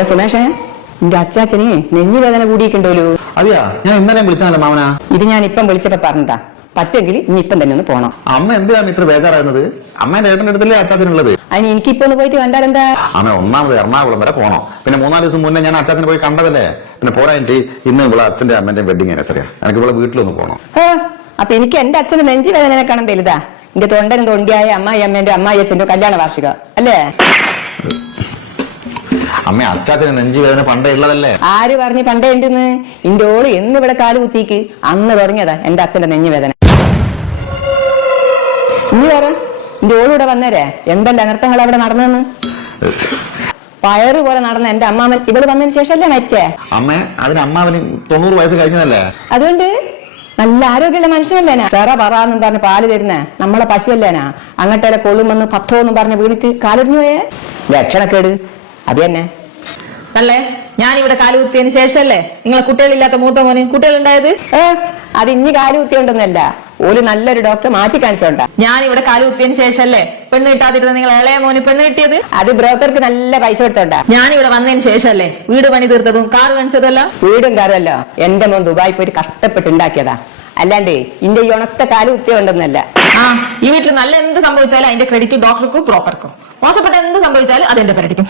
എടാ സുമേഷേ എന്റെ അച്ചാച്ചനെ നെഞ്ഞു വേദന കൂടിയിട്ടുണ്ടല്ലോ അതെയാ? ഞാൻ ഇന്നലെ വിളിച്ചാലോ മാമന. ഇത് ഞാൻ ഇപ്പം വിളിച്ചപ്പോ പറഞ്ഞതാ. പറ്റെങ്കിൽ ഇനി ഇപ്പം തന്നെ ഒന്ന് പോണം. അമ്മ എന്തിനാ ഇത്ര ബേജാറാകുന്നത്? അമ്മേന്റെ ഏട്ടന്റെ അടുത്തല്ലേ അച്ചാച്ചനുള്ളത്? അതിന് എനിക്കിപ്പോ ഒന്ന് പോയിട്ട് കണ്ടാലെന്താ? അമ്മ ഒന്നാമത് എറണാകുളം വരെ പോണം. പിന്നെ മൂന്നാൽ ദിവസം മുന്നേ ഞാൻ അച്ചാച്ചനെ പോയി കണ്ടതല്ലേ? പിന്നെ പോരായിട്ട് ഇന്ന് ഇവിടെ അച്ഛന്റെ അമ്മേന്റെ വെഡിങ് ആനിവേഴ്സറിയാ എനിക്ക് ഇവിടെ വീട്ടിലൊന്ന് പോണം. ഏ, അപ്പൊ എനിക്ക് എന്റെ അച്ഛന്റെ നെഞ്ചി വേദന കാണാൻ വലുതാ എന്റെ തൊണ്ടനും തൊണ്ടിയായ അമ്മായി അമ്മേന്റെ അമ്മായി അച്ഛന്റെ കല്യാണ വാർഷികം അല്ലേ? അമ്മ അച്ചാച്ചന് നെഞ്ചു വേദന പണ്ടേ ഉള്ളതല്ലേ? ആര് പറഞ്ഞു പണ്ടേ ഉണ്ടെന്ന്? ഇന്റെ ഓൾ എന്ന് ഇവിടെ കാൽ കുത്തിക്ക്. അന്ന് തുടങ്ങിയതാ എന്റെ അച്ഛന്റെ നെഞ്ഞു വേദന. ഇനി വേറെ എന്റെ ഓൾ ഇവിടെ വന്നേരെ? എന്തെല്ലാം അനർത്ഥങ്ങൾ അവിടെ നടന്നെന്ന് പയറ് പോലെ നടന്ന എന്റെ അമ്മാവൻ ഇവൾ വന്നതിന് ശേഷമല്ലേ മരിച്ചേ? അമ്മ അതിന് അമ്മാവന് തൊണ്ണൂറ് വയസ്സ് കഴിഞ്ഞതല്ലേ? അതുകൊണ്ട് നല്ല ആരോഗ്യമുള്ള മനുഷ്യനല്ലേനാ സെറ പറാന്നും പറഞ്ഞ് പാൽ തരുന്ന നമ്മളെ പശുവല്ലേനാ അങ്ങട്ടേലെ കൊള്ളുമെന്ന് എന്ന് പറഞ്ഞ് വീണിട്ട് കാലൊടിഞ്ഞു പോയേ? ലക്ഷണക്കേട് അത് തന്നെ. അല്ലേ ഞാൻ ഇവിടെ കാലുകുത്തിയതിന് ശേഷമല്ലേ? നിങ്ങളെ കുട്ടികളില്ലാത്ത മൂത്ത മോന് കുട്ടികളുണ്ടായത്? അത് ഇനി കാൽ കുത്തിയോണ്ടൊന്നല്ല ഓൽ നല്ലൊരു ഡോക്ടർ മാറ്റി കാണിച്ചോണ്ടാ. ഞാൻ ഇവിടെ കാലുകുത്തിയതിന് ശേഷമല്ലേ? പെണ്ണ് കിട്ടാതിരുന്ന നിങ്ങൾ ഇളയ മോന് പെണ്ണ് കിട്ടിയത്? അത് ബ്രോക്കർക്ക് നല്ല പൈസ കൊടുത്തോണ്ടാ. ഞാൻ ഇവിടെ വന്നതിന് ശേഷമല്ലേ? വീട് പണി തീർത്തതും കാർ കാണിച്ചതല്ല? വീടും കാറുമല്ലോ. എന്റെ മോൻ ദുബായി പോയി കഷ്ടപ്പെട്ട് ഉണ്ടാക്കിയതാ അല്ലാണ്ട് ഇന്റെ ഈ ഉണക്ക കാൽ കുത്തിയോണ്ടൊന്നല്ല ആ ഈ വീട്ടിൽ നല്ല എന്ത് സംഭവിച്ചാലും അതിന്റെ ക്രെഡിറ്റ് ഡോക്ടർക്കും പ്രോപ്പർക്കും മോശപ്പെട്ട എന്ത് സംഭവിച്ചാലും അതെന്റെ പരിധിക്കും